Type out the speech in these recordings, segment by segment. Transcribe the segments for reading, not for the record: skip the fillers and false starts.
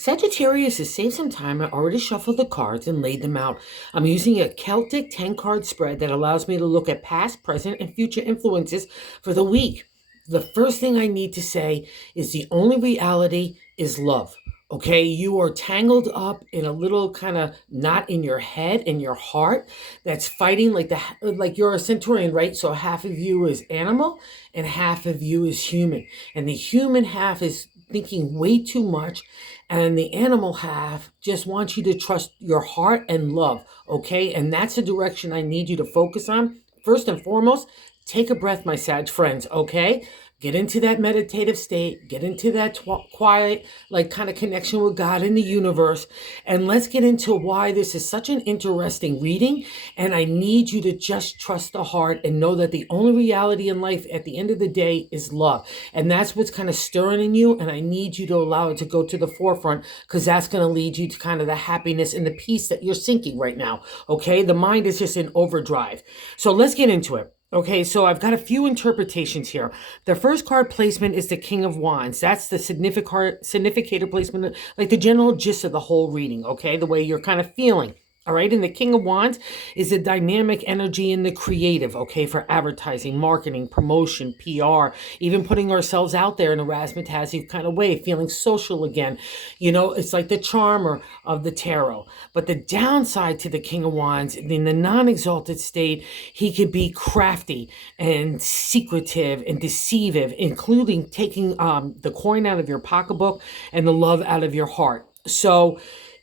Sagittarius has saved some time. I already shuffled the cards and laid them out. I'm using a Celtic 10 card spread that allows me to look at past, present, and future influences for the week. The first thing I need to say is the only reality is love. Okay, you are tangled up in a little kind of knot in your head and your heart that's fighting like you're a centurion, right? So half of you is animal and half of you is human. And the human half is thinking way too much, and the animal half just wants you to trust your heart and love, okay? And that's the direction I need you to focus on. First and foremost, take a breath, my Sag friends, okay? Get into that meditative state, get into that quiet, like kind of connection with God and the universe. And let's get into why this is such an interesting reading. And I need you to just trust the heart and know that the only reality in life at the end of the day is love. And that's what's kind of stirring in you. And I need you to allow it to go to the forefront, because that's going to lead you to kind of the happiness and the peace that you're sinking right now. Okay. The mind is just in overdrive. So let's get into it. Okay, so I've got a few interpretations here. The first card placement is the King of Wands. That's the significator placement, like the general gist of the whole reading, okay? The way you're kind of feeling. All right, and the King of Wands is a dynamic energy in the creative, okay, for advertising, marketing, promotion, PR, even putting ourselves out there in a razzmatazzy kind of way, feeling social again. You know, it's like the charmer of the tarot. But the downside to the King of Wands, in the non-exalted state, he could be crafty and secretive and deceive, including taking the coin out of your pocketbook and the love out of your heart. So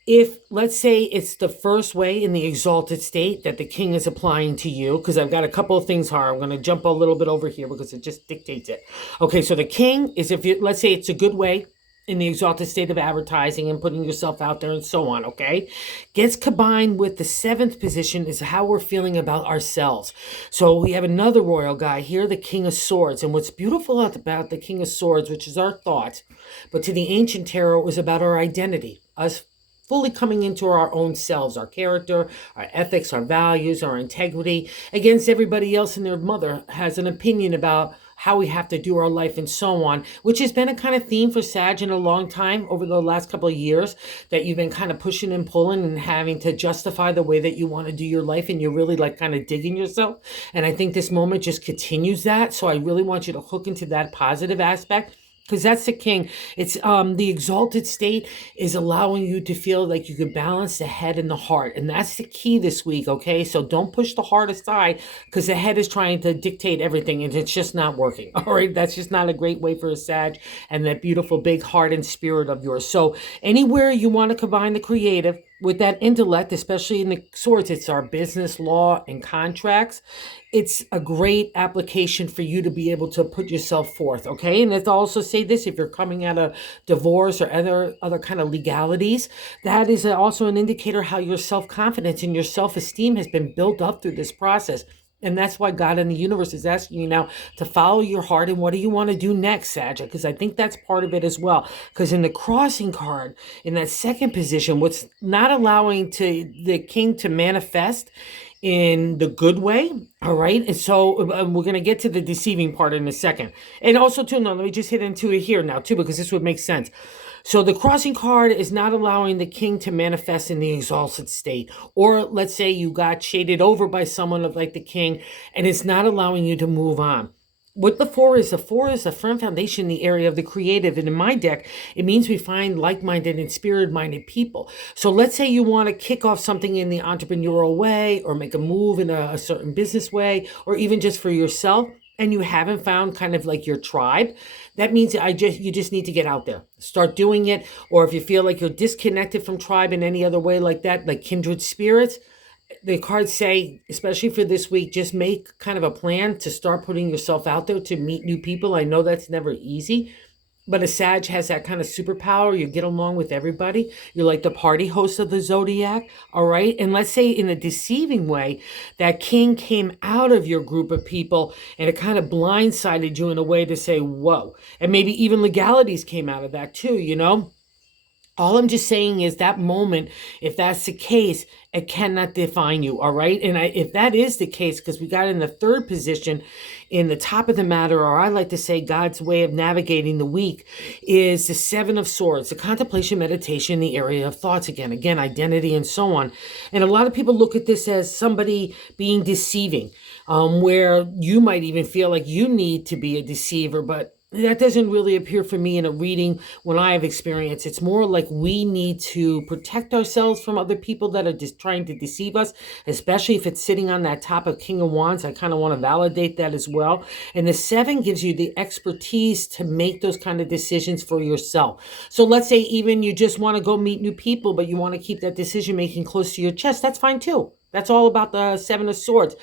if, let's say, it's the first way in the exalted state that the king is applying to you, because I've got a couple of things here. I'm going to jump a little bit over here because it just dictates it. Okay, so the king is, if you, let's say it's a good way in the exalted state of advertising and putting yourself out there and so on, okay? Gets combined with the seventh position is how we're feeling about ourselves. So we have another royal guy here, the King of Swords. And what's beautiful about the King of Swords, which is our thoughts, but to the ancient tarot, was about our identity, us fully coming into our own selves, our character, our ethics, our values, our integrity, against everybody else and their mother has an opinion about how we have to do our life and so on, which has been a kind of theme for Sag in a long time over the last couple of years, that you've been kind of pushing and pulling and having to justify the way that you want to do your life, and you're really like kind of digging yourself. And I think this moment just continues that. So I really want you to hook into that positive aspect, because that's the king. It's the exalted state is allowing you to feel like you can balance the head and the heart. And that's the key this week, okay? So don't push the heart aside, because the head is trying to dictate everything and it's just not working, all right? That's just not a great way for a Sag and that beautiful big heart and spirit of yours. So anywhere you want to combine the creative with that intellect, especially in the swords, it's our business, law, and contracts. It's a great application for you to be able to put yourself forth, okay? And it's also say this, if you're coming out of divorce or other kind of legalities, that is also an indicator how your self-confidence and your self-esteem has been built up through this process. And that's why God and the universe is asking you now to follow your heart. And what do you want to do next, Sag? Because I think that's part of it as well. Because in the crossing card, in that second position, what's not allowing the king to manifest in the good way, all right? And so we're going to get to the deceiving part in a second. And also, too, no, let me just hit into it here now, too, because this would make sense. So the crossing card is not allowing the king to manifest in the exalted state. Or let's say you got shaded over by someone like the king, and it's not allowing you to move on. What the four is a firm foundation in the area of the creative. And in my deck, it means we find like-minded and spirit-minded people. So let's say you want to kick off something in the entrepreneurial way, or make a move in a certain business way, or even just for yourself, and you haven't found kind of like your tribe. That means you just need to get out there, start doing it. Or if you feel like you're disconnected from tribe in any other way like that, like kindred spirits, the cards say, especially for this week, just make kind of a plan to start putting yourself out there to meet new people. I know that's never easy, but a Sag has that kind of superpower. You get along with everybody. You're like the party host of the zodiac, all right? And let's say in a deceiving way, that king came out of your group of people and it kind of blindsided you in a way to say, whoa. And maybe even legalities came out of that too, you know? All I'm just saying is that moment, if that's the case, it cannot define you, all right? And if that is the case, because we got in the third position in the top of the matter, or I like to say God's way of navigating the week, is the Seven of Swords, the contemplation, meditation, the area of thoughts again, identity, and so on. And a lot of people look at this as somebody being deceiving, where you might even feel like you need to be a deceiver, but that doesn't really appear for me in a reading when I have experience. It's more like we need to protect ourselves from other people that are just trying to deceive us, especially if it's sitting on that top of King of Wands. I kind of want to validate that as well. And the seven gives you the expertise to make those kind of decisions for yourself. So let's say even you just want to go meet new people, but you want to keep that decision making close to your chest. That's fine too. That's all about the Seven of Swords.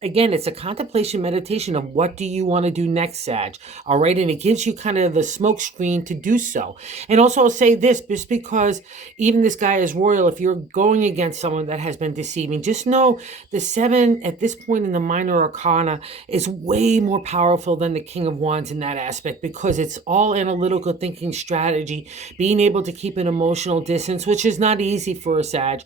Again, it's a contemplation meditation of what do you want to do next, Sag. All right. And it gives you kind of the smoke screen to do so. And also I'll say this, just because even this guy is royal, if you're going against someone that has been deceiving, just know the seven at this point in the minor arcana is way more powerful than the King of Wands in that aspect, because it's all analytical thinking strategy, being able to keep an emotional distance, which is not easy for a Sag,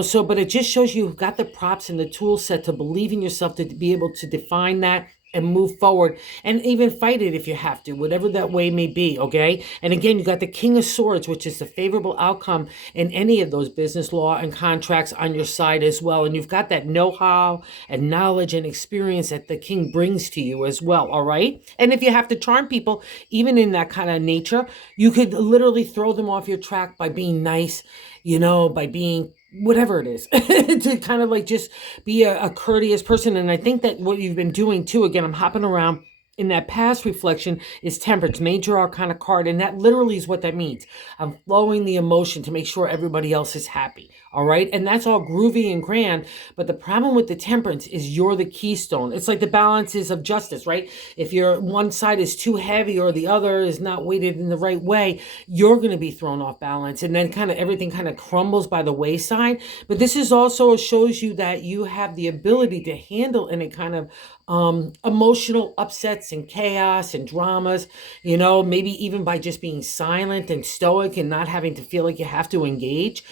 so, but it just shows you've got the props and the tool set to believe in yourself, to be able to define that and move forward and even fight it if you have to, whatever that way may be, okay? And again, you got the King of Swords, which is the favorable outcome in any of those business law and contracts on your side as well. And you've got that know-how and knowledge and experience that the King brings to you as well, all right? And if you have to charm people, even in that kind of nature, you could literally throw them off your track by being nice, by being whatever it is, to kind of like just be a courteous person. And I think that what you've been doing too, again, I'm hopping around in that past reflection, is Temperance, major arcana card. And that literally is what that means. I'm flowing the emotion to make sure everybody else is happy. All right. And that's all groovy and grand. But the problem with the Temperance is you're the keystone. It's like the balances of justice, right? If your one side is too heavy or the other is not weighted in the right way, you're going to be thrown off balance. And then kind of everything kind of crumbles by the wayside. But this is also shows you that you have the ability to handle any kind of emotional upsets and chaos and dramas, maybe even by just being silent and stoic and not having to feel like you have to engage,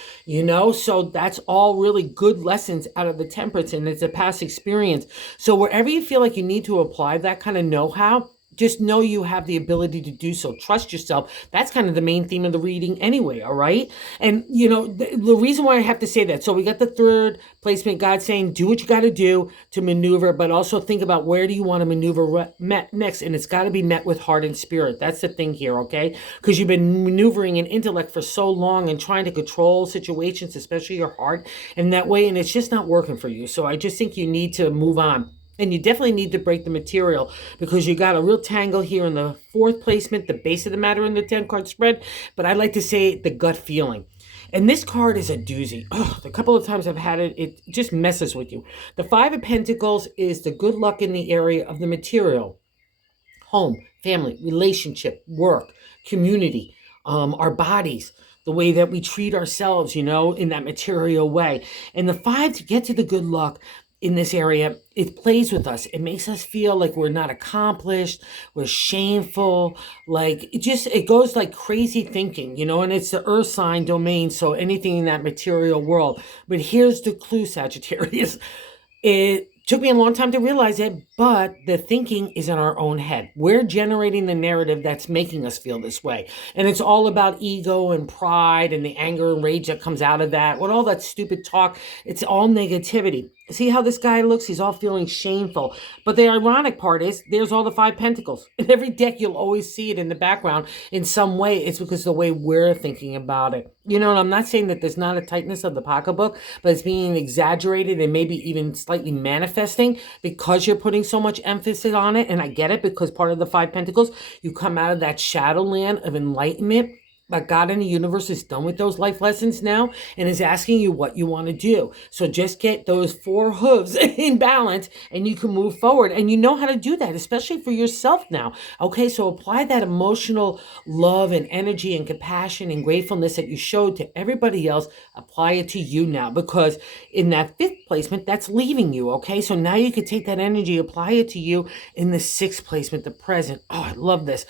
so that's all really good lessons out of the Temperance, and it's a past experience. So wherever you feel like you need to apply that kind of know-how, just know you have the ability to do so. Trust yourself. That's kind of the main theme of the reading anyway, all right? And, the reason why I have to say that, so we got the third placement, God saying, do what you got to do to maneuver, but also think about where do you want to maneuver next, and it's got to be met with heart and spirit. That's the thing here, okay? Because you've been maneuvering in intellect for so long and trying to control situations, especially your heart, in that way, and it's just not working for you. So I just think you need to move on. And you definitely need to break the material, because you got a real tangle here in the fourth placement, the base of the matter in the 10 card spread. But I like to say the gut feeling. And this card is a doozy. Oh, the couple of times I've had it, it just messes with you. The Five of Pentacles is the good luck in the area of the material. Home, family, relationship, work, community, our bodies, the way that we treat ourselves, in that material way. And the five, to get to the good luck in this area, it plays with us. It makes us feel like we're not accomplished, we're shameful, like it goes like crazy thinking, and it's the earth sign domain, so anything in that material world. But here's the clue, Sagittarius. It took me a long time to realize it, but the thinking is in our own head. We're generating the narrative that's making us feel this way. And it's all about ego and pride and the anger and rage that comes out of that. With all that stupid talk, it's all negativity. See how this guy looks? He's all feeling shameful. But the ironic part is there's all the Five Pentacles. In every deck, you'll always see it in the background in some way. It's because of the way we're thinking about it. And I'm not saying that there's not a tightness of the pocketbook, but it's being exaggerated and maybe even slightly manifesting because you're putting so much emphasis on it. And I get it, because part of the Five Pentacles, you come out of that shadowland of enlightenment. But God and the universe is done with those life lessons now and is asking you what you want to do. So just get those four hooves in balance and you can move forward. And you know how to do that, especially for yourself now. Okay, so apply that emotional love and energy and compassion and gratefulness that you showed to everybody else. Apply it to you now, because in that fifth placement, that's leaving you. Okay, so now you can take that energy, apply it to you in the sixth placement, the present. Oh, I love this.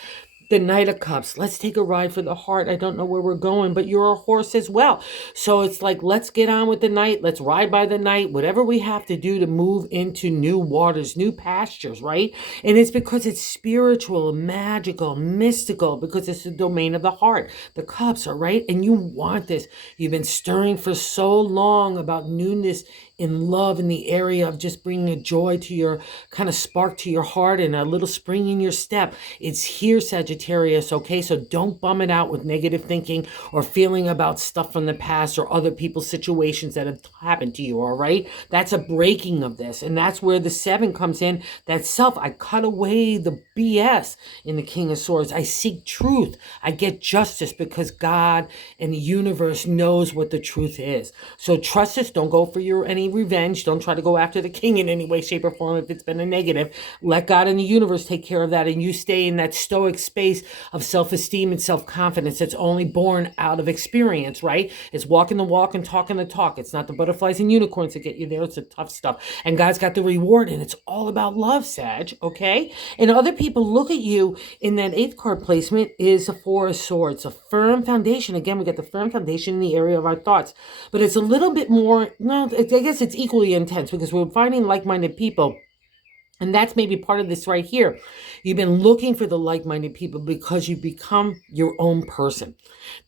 The Knight of Cups. Let's take a ride for the heart. I don't know where we're going, but you're a horse as well. So it's like, let's get on with the night. Let's ride by the night. Whatever we have to do to move into new waters, new pastures, right? And it's because it's spiritual, magical, mystical, because it's the domain of the heart. The cups are right. And you want this. You've been stirring for so long about newness in love, in the area of just bringing a joy to your kind of spark to your heart and a little spring in your step. It's here, Sagittarius, okay? So don't bum it out with negative thinking or feeling about stuff from the past or other people's situations that have happened to you, all right? That's a breaking of this. And that's where the 7 comes in. That self, I cut away the BS in the King of Swords. I seek truth. I get justice because God and the universe knows what the truth is. So trust this. Don't go for any revenge. Don't try to go after the king in any way, shape, or form if it's been a negative. Let God and the universe take care of that, and you stay in that stoic space of self-esteem and self-confidence that's only born out of experience, right? It's walking the walk and talking the talk. It's not the butterflies and unicorns that get you there. It's the tough stuff. And God's got the reward, and it's all about love, Sag, okay? And other people look at you in that 8th card placement is a 4 of Swords, a firm foundation. Again, we got the firm foundation in the area of our thoughts, but it's a little bit more, no, I guess it's equally intense because we're finding like-minded people. And that's maybe part of this right here. You've been looking for the like-minded people because you become your own person.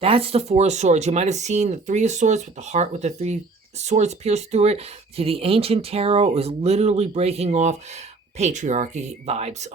That's the 4 of Swords. You might have seen the 3 of Swords with the heart with the 3 swords pierced through it. To the ancient tarot, it was literally breaking off patriarchy vibes,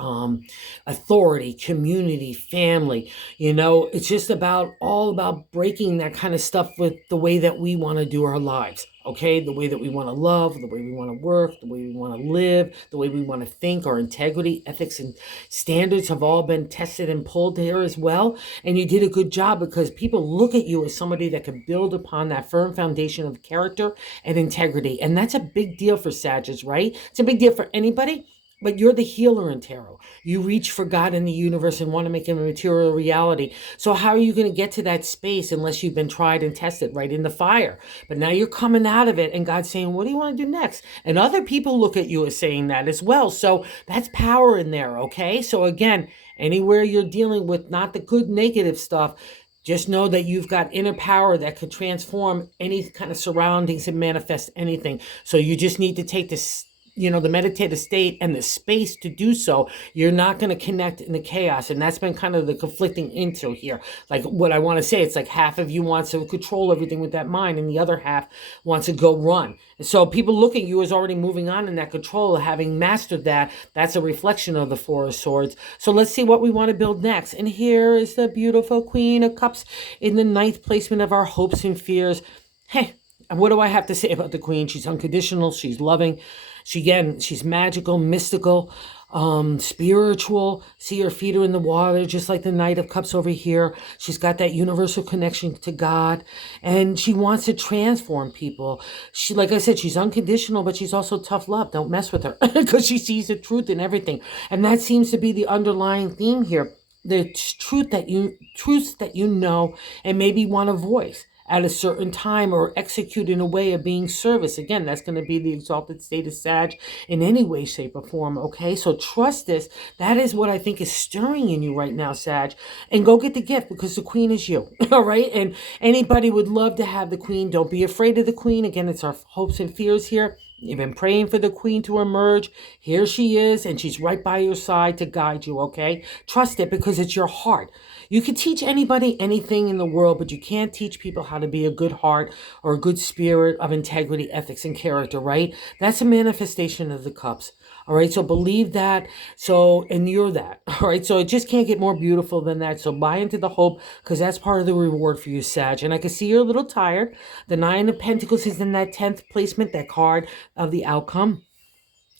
authority, community, family. You know, it's just all about breaking that kind of stuff with the way that we want to do our lives. Okay, the way that we want to love, the way we want to work, the way we want to live, the way we want to think. Our integrity, ethics, and standards have all been tested and pulled there as well. And you did a good job because people look at you as somebody that can build upon that firm foundation of character and integrity. And that's a big deal for Sagittarius, right? It's a big deal for anybody. But you're the healer in tarot. You reach for God in the universe and want to make it a material reality. So how are you going to get to that space unless you've been tried and tested right in the fire? But now you're coming out of it and God's saying, what do you want to do next? And other people look at you as saying that as well. So that's power in there, okay? So again, anywhere you're dealing with not the good negative stuff, just know that you've got inner power that could transform any kind of surroundings and manifest anything. So you just need to take this, the meditative state and the space to do so. You're not going to connect in the chaos. And that's been kind of the conflicting intro here. Like what I want to say, it's like half of you wants to control everything with that mind and the other half wants to go run. And so people look at you as already moving on in that control, having mastered that. That's a reflection of the 4 of Swords. So let's see what we want to build next. And here is the beautiful Queen of Cups in the 9th placement of our hopes and fears. Hey, what do I have to say about the Queen? She's unconditional. She's loving. She's magical, mystical, spiritual. See, her feet are in the water, just like the Knight of Cups over here. She's got that universal connection to God, and she wants to transform people. She, like I said, she's unconditional, but she's also tough love. Don't mess with her because she sees the truth in everything. And that seems to be the underlying theme here. The truths that you know and maybe want to voice at a certain time or execute in a way of being service. Again, that's going to be the exalted state of Sag in any way, shape, or form, okay? So trust this. That is what I think is stirring in you right now, Sag. And go get the gift because the Queen is you, all right? And anybody would love to have the Queen. Don't be afraid of the Queen. Again, it's our hopes and fears here. You've been praying for the Queen to emerge. Here she is, and she's right by your side to guide you, okay? Trust it because it's your heart. You can teach anybody anything in the world, but you can't teach people how to be a good heart or a good spirit of integrity, ethics, and character, right? That's a manifestation of the cups. All right, so believe that. And you're that. All right, so it just can't get more beautiful than that. So buy into the hope because that's part of the reward for you, Sag. And I can see you're a little tired. The 9 of Pentacles is in that 10th placement, that card of the outcome.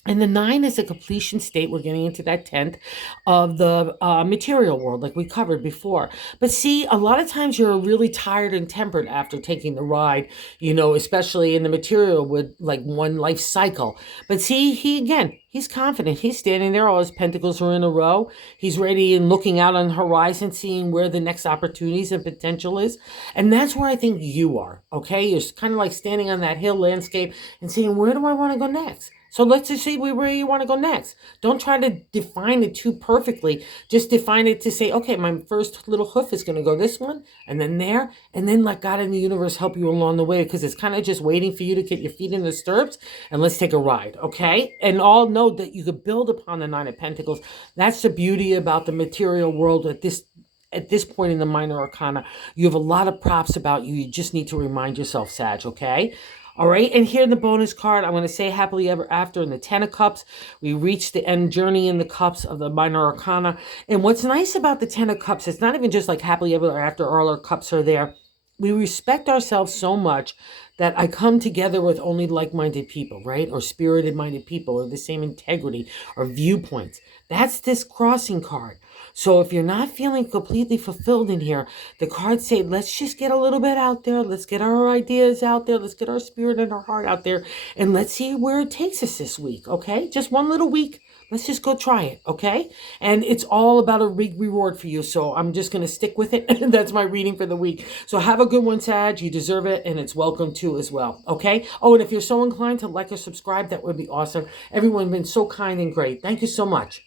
And the 9 is a completion state. We're getting into that 10th of the material world like we covered before. But see, a lot of times you're really tired and tempered after taking the ride, especially in the material with like one life cycle. But see, he's confident. He's standing there. All his pentacles are in a row. He's ready and looking out on the horizon, seeing where the next opportunities and potential is. And that's where I think you are, okay? You're kind of like standing on that hill landscape and seeing, where do I want to go next? So let's just see where you want to go next. Don't try to define it too perfectly. Just define it to say, okay, my first little hoof is going to go this one, and then there, and then let God and the universe help you along the way, because it's kind of just waiting for you to get your feet in the stirrups and let's take a ride, okay? And all know that you could build upon the Nine of Pentacles. That's the beauty about the material world at this point in the minor arcana. You have a lot of props about you. You just need to remind yourself, Sag, okay? All right, and here in the bonus card, I'm going to say happily ever after in the Ten of Cups. We reach the end journey in the cups of the minor arcana. And what's nice about the Ten of Cups, it's not even just like happily ever after all our cups are there. We respect ourselves so much that I come together with only like-minded people, right? Or spirited-minded people, or the same integrity or viewpoints. That's this crossing card. So if you're not feeling completely fulfilled in here, the cards say, let's just get a little bit out there. Let's get our ideas out there. Let's get our spirit and our heart out there. And let's see where it takes us this week, okay? Just one little week. Let's just go try it, okay? And it's all about a big reward for you. So I'm just going to stick with it. That's my reading for the week. So have a good one, Sag. You deserve it. And it's welcome too as well, okay? Oh, and if you're so inclined to like or subscribe, that would be awesome. Everyone's been so kind and great. Thank you so much.